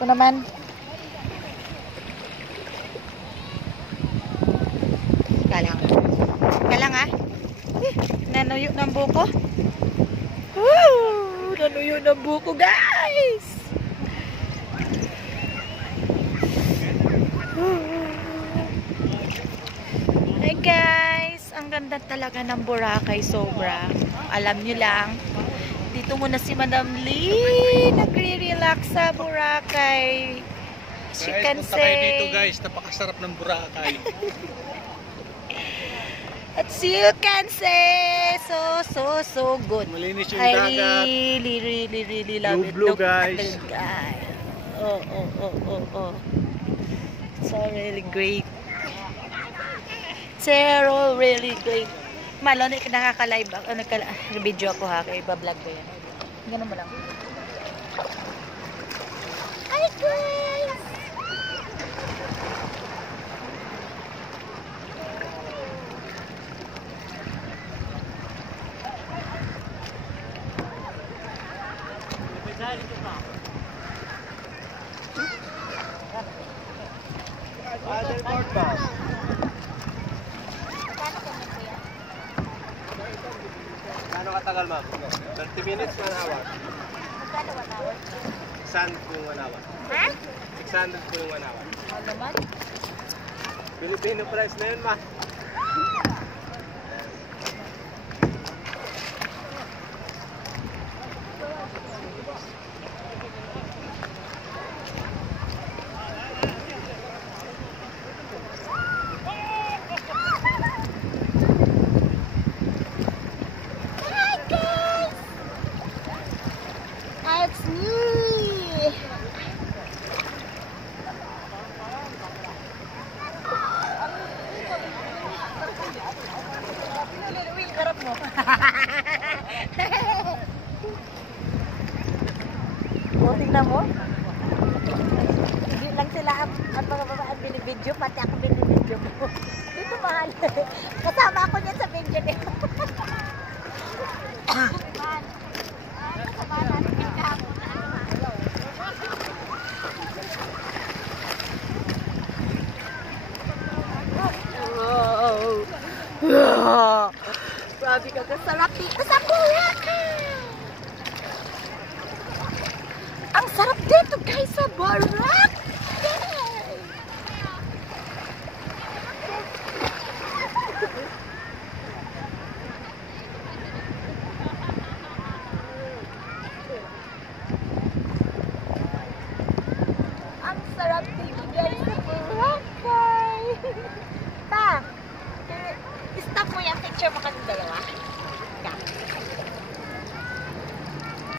Ito naman. Kalang ah. Nanuyo ng buko. Woo! Nanuyo ng buko, guys. Hey guys, ang ganda talaga ng Boracay, sobra. Alam nyo lang, dito muna si Madam Lee nagre-relax sa Boracay. She can say dito guys, napakasarap ng Boracay. At you can say so good. Malinis yung dagat. I really love it. Blue Look at guys. the guy. Oh. So really great. It's all really great. Malon, nakaka-live ako. Nag-video ako ha. Kaya iba-vlog ko yan. Ganun mo lang. Hi guys! Ano katagal ma'am? 30 minutes, 1 hour. Magkano 1 hour? 600 po yung 1 hour. Ha? 600 po yung 1 hour. Ano naman? Filipino price na yun ma. It's me! Harap mo. O, tingnan mo. Hindi lang sila ang mga babae binibidyo, pati ako binibidyo mo. Dito mahal. Kasama ako niyan sa video nito. Grabe ka, kasarap dito sa Boracay. Ang sarap dito guys sa Boracay. Ang sarap dito guys sa Boracay. Ta, stop mo yan, picture mo kami dalawa.